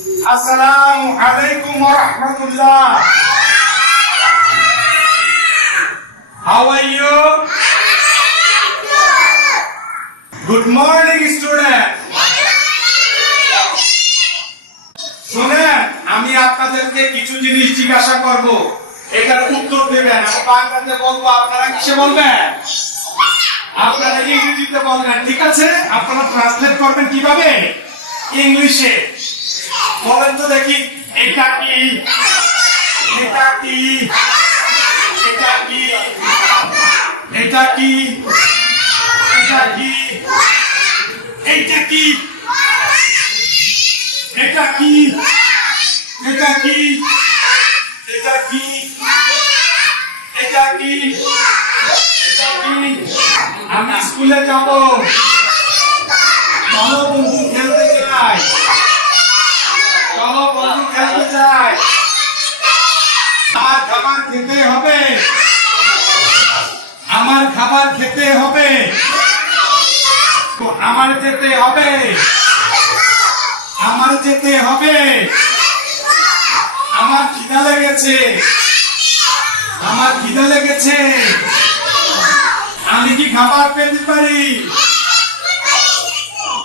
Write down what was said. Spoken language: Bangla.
আসসালামু আলাইকুম ওয়া রাহমাতুল্লাহ। How are you? Good morning student. শুনেন, আমি আপনাদেরকে কিছু জিনিস জিজ্ঞাসা করব, এটার উত্তর দেবেন। আমি বাংলাতে বলবো, আপনারা কিসে বলবেন? আপনারা ইংরেজিতে বলবেন, ঠিক আছে? আপনারা ট্রান্সলেট করবেন কিভাবে? ইংলিশে। বলেন তো দেখি, এটা কি, এটা কি, এটা কি, এটা কি, এটা কি, এটা কি, এটা কি, এটা কি, এটা কি, এটা কি, এটা কি? আমি স্কুলে যাব, চলো বন্ধু খেলতে যাই, চলো বন্ধু খেলতে যাই। আমার খাবার খেতে হবে, আমার খাবার খেতে হবে, আমার যেতে হবে, আমার যেতে হবে। আমার খিদা লেগেছে, আমার খিদা লেগেছে। আমি কি খাবার পেতে পারি?